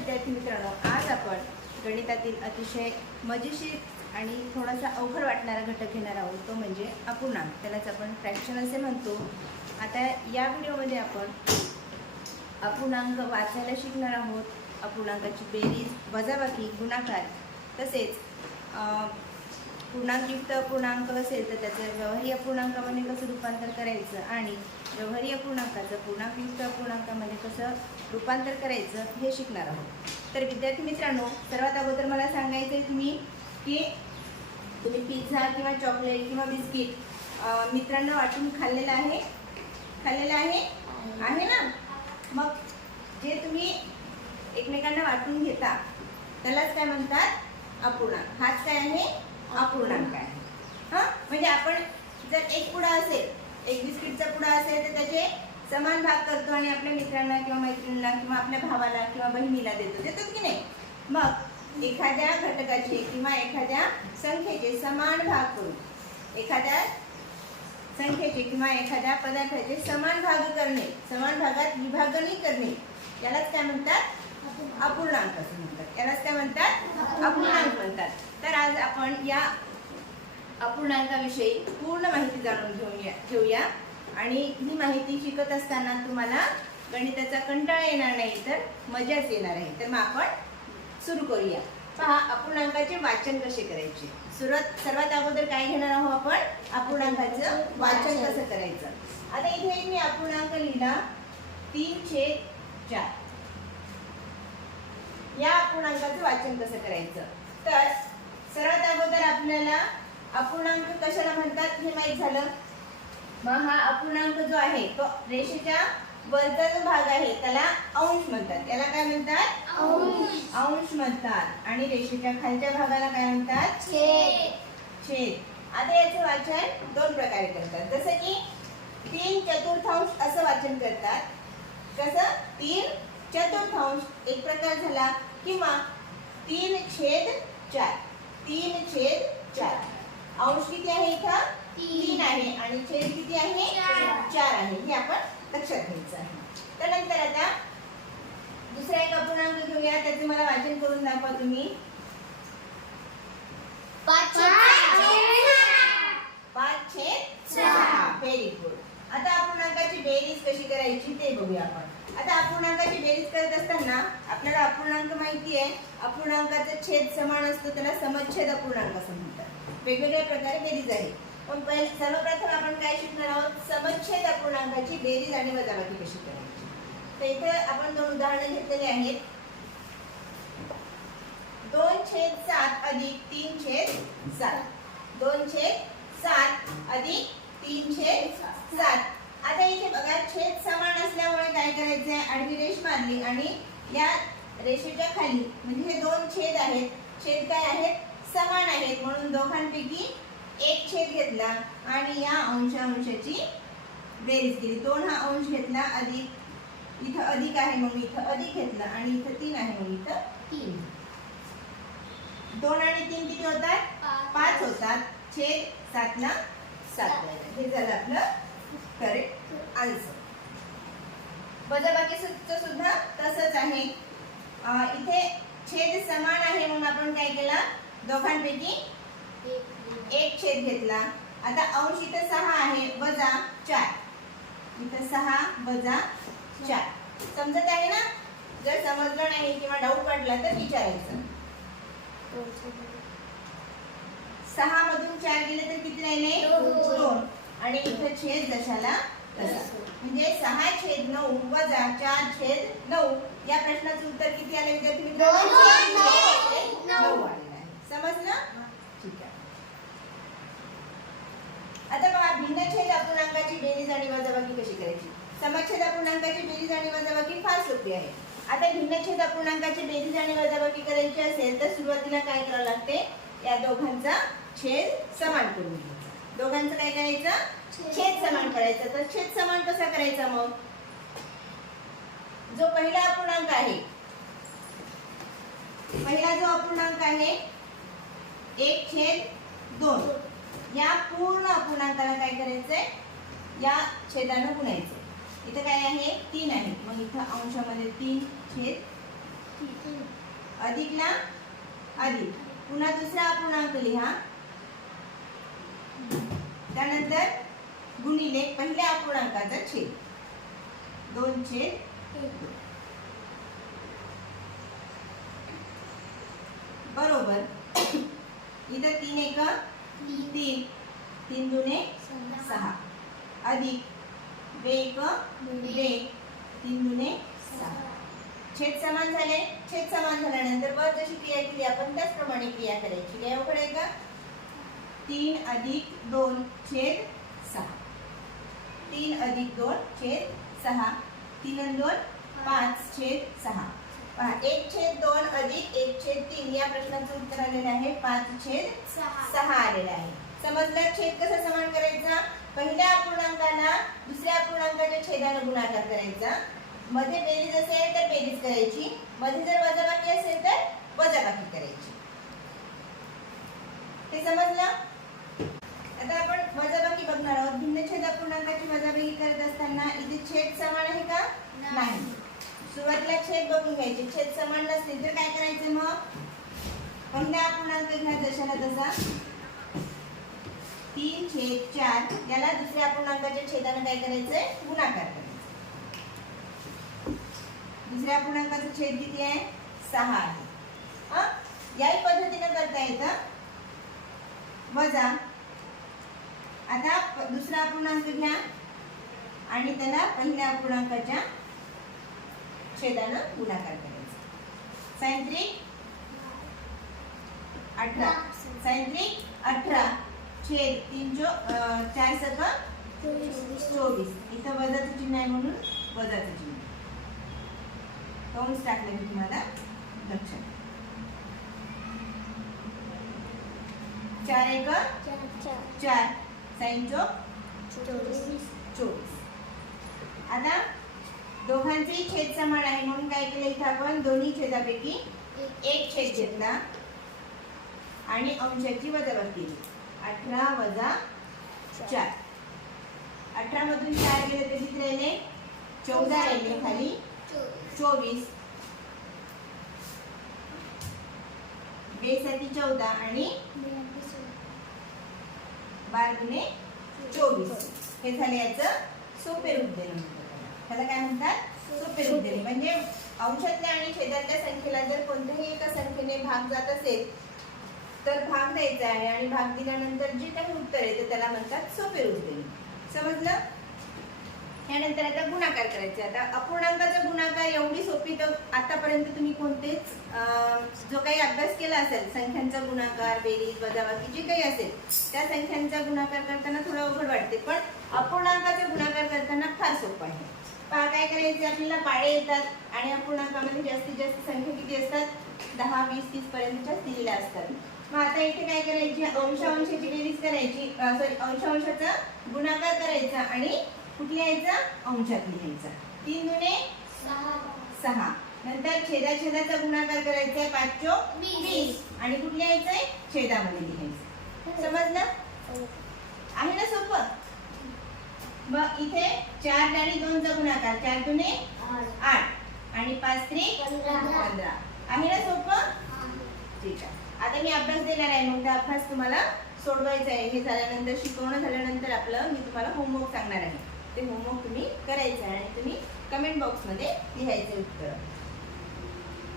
विद्यार्थी मित्रांनो आज आपण गणितातील अतिशय मजेशीर आणि थोडासा अवघड वाटणारा घटक घेणार आहोत. तो म्हणजे अपूर्णांक त्यालाच आपण फ्रॅक्शन असे म्हणतो. आता या व्हिडिओमध्ये आपण अपूर्णांक वाचायला शिकणार आहोत. अपूर्णांकाची बेरीज वजाबाकी गुणाकार तसेच पूर्णांकयुक्त अपूर्णांक असेल तर त्याचं व्यवहारी अपूर्णांकामध्ये कसं रूपांतर करायचं आणि व्यवहारी अपूर्णांकाचं पूर्णांकयुक्त अपूर्णांकामध्ये कसं रूपांतर करायचं हे शिकणार आहोत. तर विद्यार्थी मित्रांनो सर्वात अगोदर मला सांगायचं आहे तुम्ही की तुम्ही पिझ्झा किंवा चॉकलेट किंवा बिस्किट मित्रांना वाटून खाल्लेलं आहे? खाल्लेलं आहे? आहे ना? मग जे तुम्ही एकमेकांना वाटून घेता त्यालाच काय म्हणतात? अपूर्णांक हाच काय आहे? अपूर्णांक आहे. हां? म्हणजे आपण जर एक पुडा असेल एक बिस्किटचा पुडा असेल तर त्याचे समान भाग करतो आणि आपल्या मित्रांना किंवा मैत्रिणीला किंवा आपल्या भावाला किंवा बहिणीला देतो. देतो की नाही? मग एखाद्या घटकाचे किंवा एखाद्या संख्येचे समान भाग करून एखाद्या संख्येचे किंवा एखाद्या पदार्थाचे समान भाग करणे समान भागात विभागणी करणे यालाच काय म्हणतात? अपूर्णांक असं म्हणतात. यालाच काय म्हणतात? अपूर्णांक म्हणतात. तर आज आपण या अपूर्णांकाविषयी पूर्ण माहिती जाणून घेऊया घेऊया. आणि ही माहिती शिकत असताना तुम्हाला गणिताचा कंटाळा येणार नाही तर मजाच येणार आहे. तर मग आपण सुरू करूया. पहा अपूर्णांकाचे वाचन कसे करायचे? सुरुवात सर्वात अगोदर काय घेणार आहोत आपण? अपूर्णांकाचं वाचन कसं करायचं? आता इथे एक मी अपूर्णांक लिहिला. तीन छेद चार. या अपूर्णांकाचं वाचन कसं करायचं? तर सर्वात अगोदर आपल्याला अपूर्णांक कशाला म्हणतात हे माहीत झालं? मग हा अपूर्णांक जो आहे तो रेषेच्या वरचा जो भाग आहे त्याला अंश म्हणतात. याला काय म्हणतात? अंश. म्हणतात. आणि रेषेच्या खालच्या भागाला काय म्हणतात? छेद. आता याचं वाचन दोन प्रकारे करतात. जसं की तीन चतुर्थांश असं वाचन करतात. कसं? तीन चतुर्थांश एक प्रकार झाला किंवा तीन छेद चार. तीन छेद चार. अंश किती आहे इथं? तीन. आहे. आणि छेद किती आहे? चार. आहे. हे आपण लक्षात घ्यायचं आहे. त्यानंतर आता दुसरा एक अपूर्णांक घेऊया. त्याचे मला वाचन करून दाखवा तुम्ही. पाच छेद सहा. व्हेरी गुड आता अपूर्णांकाची बेरीज कशी करायची ते बघूया आपण. आता अपूर्णांकाची बेरीज करत असताना आपल्याला अपूर्णांक माहिती आहे. अपूर्णांकाचा छेद समान असतो त्याला समच्छेद अपूर्णांक असं म्हणतात. वेगवेगळ्या प्रकारे बेरीज आहे. पण पहिले सर्वप्रथम आपण काय शिकणार आहोत? समच्छेद अपूर्णांकाची बेरीज आणि वजाबाकी कशी करायची? तर इथे आपण दोन उदाहरणे घेतलेली आहेत. दोन छेद सात अधिक तीन छेद सात. दोन छेद सात अधिक तीन छेद सात. आता इथे बघा छेद समान असल्यामुळे काय करायचंय? आडवी रेष मारली आणि या रेषेच्या खाली म्हणजे हे दोन छेद आहेत. छेद काय आहेत? समान आहेत. म्हणून दोघांपैकी एक छेद घेतला आणि या अंशांशाची बेरीज केली. दोन हा अंश घेतला अधिक. इथं अधिक आहे म्हणून इथं अधिक घेतला आणि इथं तीन आहे म्हणून इथं तीन. दोन आणि तीन किती होतात? पाच. होतात. छेद सातला सात राहिलं. हे झालं आपलं करेक्ट आन्सर वजाबाकीचं सुद्धा तसंच आहे. इथे छेद समान आहे म्हणून आपण काय केला? दोघांपैकी एक छेद घेतला. आता अंश इथं सहा आहे वजा चार. इथं सहा वजा चार. समजत आहे ना? जर समजलं नाही किंवा डाऊट पडला तर विचारायचं. सहा मधून चार गेले तर किती राहिले? दोन. आणि इथं छेद तसा. म्हणजे सहा छेद नऊ वजा चार छेद नऊ. या प्रश्नाचं उत्तर किती आले विद्यार्थी छेद नऊ. छेद आलेलं आहे. समजलं? ठीक आहे. आता पहा भिन्नछेद अपूर्णांकाची बेरीज आणि वजाबाकी कशी करायची? समच्छेद अपूर्णांकाची बेरीज आणि वजाबाकी फार सोपी आहे. आता भिन्नछेद अपूर्णांकाची बेरीज आणि वजाबाकी करायची असेल तर सुरुवातीला काय करावं लागते? या दोघांचा छेद समान करून घ्यायचा. दोघांचं काय करायचं? छेद समान. करायचं. तर छेद समान कसा करायचा मग? जो पहिला अपूर्णांक आहे पहिला जो अपूर्णांक आहे एक छेद दोन. या पूर्ण अपूर्णांकाला काय करायचंय? या छेदानं गुणायचं इथं काय आहे? तीन आहे. मग इथं अंशामध्ये तीन छेद अधिकला अधिक. पुन्हा दुसरा अपूर्णांक लिहा. त्यानंतर गुणिले पहिल्या अपूर्णांकाचा छेद. दोन छेद बरोबर. इथं तीन एक तीन. तीन दुने सहा. अधिक बे एक बे. तीन दुने सहा. छेद समान झाले. छेद समान झाल्यानंतर वर जशी क्रिया केली आपण त्याचप्रमाणे क्रिया करायची. काय अवघड आहे का? तीन अधिक दोन छेद सहा. तीन अधिक दोन छेद सहा. तीन दोन पाच छेद सहा. पहा एक छेद दोन अधिक एक छेद तीन या प्रश्नाचं उत्तर आलेलं आहे. पाच छेद सहा आलेलं आहे. समजलं? छेद कसा समान करायचा? पहिल्या अपूर्णांकाला दुसऱ्या अपूर्णांकाच्या छेदाने गुणाकार करायचा. मध्ये बेरीज असेल तर बेरीज करायची. मध्ये जर वजाबाकी असेल तर वजाबाकी करायची. ते समजलं? आता आपण वजाबाकी बघणार आहोत. भिन्न छेद अपूर्णांकाची वजाबाकी करत असताना इथे छेद समान आहे का? नाही. सुरुवातीला छेद बघून घ्यायचे. छेद समान नसतील तर काय करायचं मग? पहिला अपूर्णांक घ्या जशाला तसा. तीन छेद चार. याला दुसऱ्या अपूर्णांकाच्या छेदाने काय करायचंय? गुणाकार करायचा दुसऱ्या अपूर्णांकाचा छेद किती आहे? सहा आहे. हा? याही पद्धतीने करता येतं. वजा. आता दुसरा अपूर्णांक घ्या. आणि त्याला पहिल्या अपूर्णांकाच्या छेदानं गुणाकार करायचा. सायंत्रिक अठरा. सायंत्रिक अठरा छेद तीन जो चार सक चोवीस. इथं वजाचं चिन्ह आहे म्हणून वजाचं चिन्ह. कंस टाकले मी तुम्हाला लक्षात. चार एक चार. साईन चोक चोवीस. आता दोघांचेही छेद समान आहे म्हणून काय केलं इथं आपण दोन्ही छेदापैकी एक छेद घेतला. आणि अंशाची वजाबाकी. केली अठरा वजा चार. अठरा मधून चार गेले तर किती राहिले? चौदा राहिले खाली. चोवीस. बेसाठी चौदा आणि बार गुणे चोवीस. हे झाले याचं सोपे रूप म्हणतात त्याला. काय म्हणतात? सोपे रूप म्हणजे अंशातल्या आणि छेदातल्या संख्येला जर कोणत्याही एका संख्येने भाग जात असेल तर भाग द्यायचा आहे आणि भाग दिल्यानंतर जे काही उत्तर येतं त्याला म्हणतात सोपे रूप समजलं? यानंतर आता गुणाकार करायचे. आता अपूर्णांकाचा गुणाकार एवढी सोपी तर आतापर्यंत तुम्ही कोणतेच जो काही अभ्यास केला असेल संख्यांचा गुणाकार बेरीज वजाबाकी जे काही असेल त्या संख्यांचा गुणाकार करताना थोडं अवघड वाटते. पण अपूर्णांकाचा गुणाकार करताना फार सोपं आहे. पहा काय करायचे? आपल्याला पाळे येतात आणि अपूर्णांकामध्ये जास्तीत जास्त संख्या किती असतात? दहा वीस तीस पर्यंतच्या दिलेल्या असतात. मग आता इथे काय करायची? अंश अंशाची बेरीज करायची सॉरी अंश अंशाचा गुणाकार करायचा आणि कुठे लिहायचा अंशात लिहायचा तीन दुने सहा. नंतर छेदा छेदाचा गुणाकार करायचा आहे पाच चोक वीस. आणि कुठे लिहायचंय छेदामध्ये लिहायचं समजलं? आहे ना सोपं? मग इथे चार आणि दोनचा गुणाकार. चार दुने आठ. आणि पाच त्रिक? पंधरा. आहे ना सोपं? ठीक आहे. आता मी अभ्यास देणार आहे. मग त्या अभ्यास तुम्हाला सोडवायचा आहे. हे झाल्यानंतर शिकवणं झाल्यानंतर आपलं मी तुम्हाला होमवर्क सांगणार आहे. ते होमवर्क तुम्ही करायचं आहे. आणि तुम्ही कमेंट बॉक्समध्ये लिहायचे उत्तर.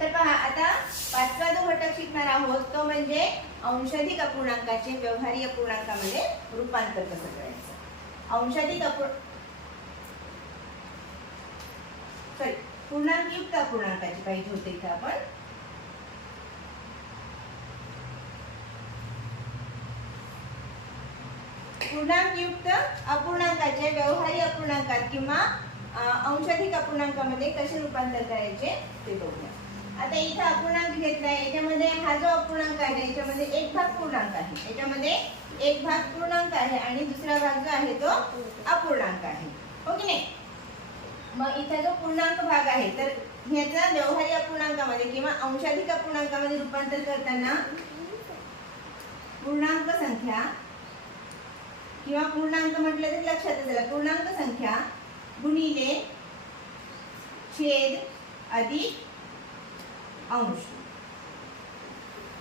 तर पहा आता पाचवा जो घटक शिकणार आहोत तो म्हणजे अंशाधिक अपूर्णांकाचे व्यवहारी अपूर्णांकामध्ये रूपांतर कसं करायचं? अंशाधिक अपूर्ण सॉरी पूर्णांकयुक्त अपूर्णांकाची पाहिजे होते इथं आपण. पूर्णांकयुक्त अपूर्णांकाचे व्यवहारी अपूर्णांकात किंवा अंशाधिक अपूर्णांकामध्ये कसे रूपांतर करायचे ते बघूया. आता इथं अपूर्णांक घेतलाय. याच्यामध्ये हा जो अपूर्णांक आहे याच्यामध्ये एक भाग पूर्णांक आहे. याच्यामध्ये एक भाग पूर्णांक आहे आणि दुसरा भाग जो आहे तो अपूर्णांक आहे. हो की नाही? मग इथं जो पूर्णांक भाग आहे तर ह्याचा व्यवहारी अपूर्णांकामध्ये किंवा अंशाधिक अपूर्णांकामध्ये रूपांतर करताना पूर्णांक संख्या किंवा पूर्णांक म्हटलं तर लक्षात आलं पूर्णांक संख्या गुणिले छेद अधिक अंश.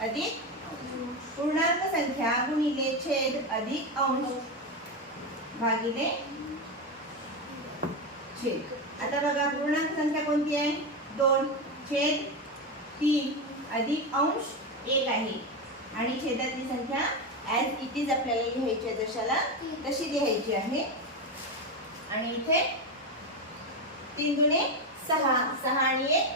अधिक पूर्णांक संख्या गुणिले छेद अधिक अंश भागिले छेद. आता बघा पूर्णांक संख्या कोणती आहे? दोन. छेद तीन अधिक अंश एक आहे. आणि छेदातली संख्या ॲज इट इज आपल्याला लिहायची आहे जशाला तशी लिहायची आहे. आणि इथे तीन दुने सहा सहा आणि एक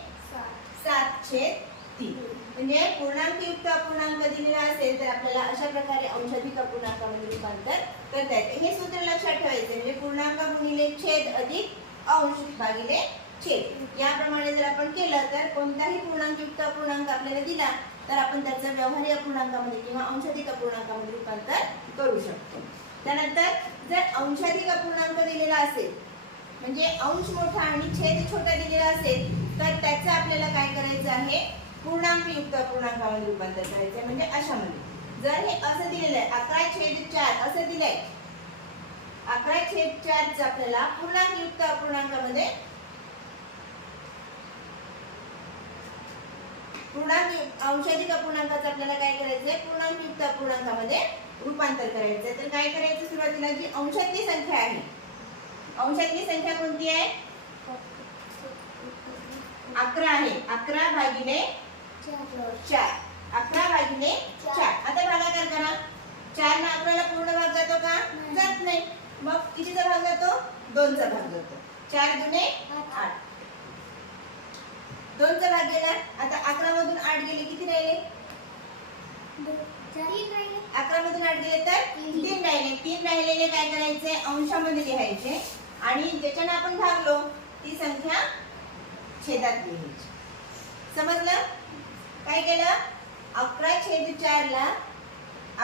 सात छेद तीन. म्हणजे पूर्णांक युक्त अपूर्णांक दिलेला असेल तर आपल्याला अशा प्रकारे अंशाधिक अपूर्णांकामध्ये रूपांतर करता येते. हे सूत्र लक्षात ठेवायचे म्हणजे पूर्णांक गुणिले छेद अधिक अंश भागिले छेद. याप्रमाणे जर आपण केलं तर कोणताही पूर्णांक युक्त अपूर्णांक आपल्याला दिला तर आपण त्याचं व्यवहारी अपूर्णांकामध्ये किंवा अंशाधिक अपूर्णांकामध्ये रूपांतर करू शकतो. त्यानंतर जर अंशाधिक अपूर्णांक दिलेला असेल म्हणजे अंश मोठा आणि छेद छोटा दिलेला असेल तर त्याचं आपल्याला काय करायचं आहे? पूर्णांक युक्त अपूर्णांकामध्ये रूपांतर करायचं आहे. म्हणजे अशामध्ये. जर हे असं दिलेलं आहे अकरा छेद चार असं दिलंय अकरा छेद चारचं आपल्याला पूर्णांक युक्त अपूर्णांकामध्ये पूर्णांक अंशाधिक अपूर्णांकाचं आपल्याला काय करायचंय? पूर्णांक युक्त अपूर्णांकामध्ये रूपांतर करायचंय. तर काय करायचं सुरुवातीला? जी अंशातली संख्या आहे. अंशातली संख्या कोणती आहे? अकरा आहे. अकरा भागिले चार. अकरा भागिले चार. आता भागाकार करा. चार ना अकराला पूर्ण भाग जातो का. जात नाही. मग कितीचा भाग जातो? दोनचा भाग जातो. चार दुने आठ. दोनचा भाग गेला. आता अकरा मधून आठ गेले. किती राहिले? अकरा मधून आठ गेले तर तीन. राहिले. तीन राहिलेले काय करायचे? अंशामध्ये लिहायचे. आणि ज्याच्याने आपण भागलो ती संख्या छेदात लिहायची. समजलं? काय केलं? अकरा छेद चारला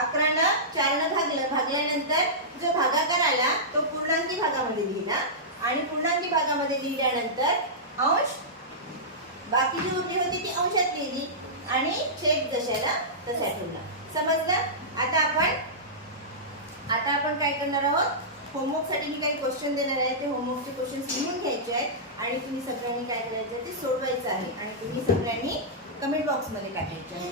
अकरानं चारनं भागलं. भागल्यानंतर जो भागाकार आला तो पूर्णांकी भागामध्ये लिहिला. आणि पूर्णांकी भागामध्ये लिहिल्यानंतर अंश बाकी जी उरली होती ती अंशात लिहिली आणि छेद जशाला तसा ठेवला. समजलं? आता आपण आता आपण काय करणार आहोत? होमवर्कसाठी मी काही क्वेश्चन देणार आहे. ते होमवर्कचे क्वेश्चन लिहून घ्यायचे आहेत आणि तुम्ही सगळ्यांनी काय करायचं आहे ते सोडवायचं आहे आणि तुम्ही सगळ्यांनी कमेंट बॉक्समध्ये टाकायचे आहे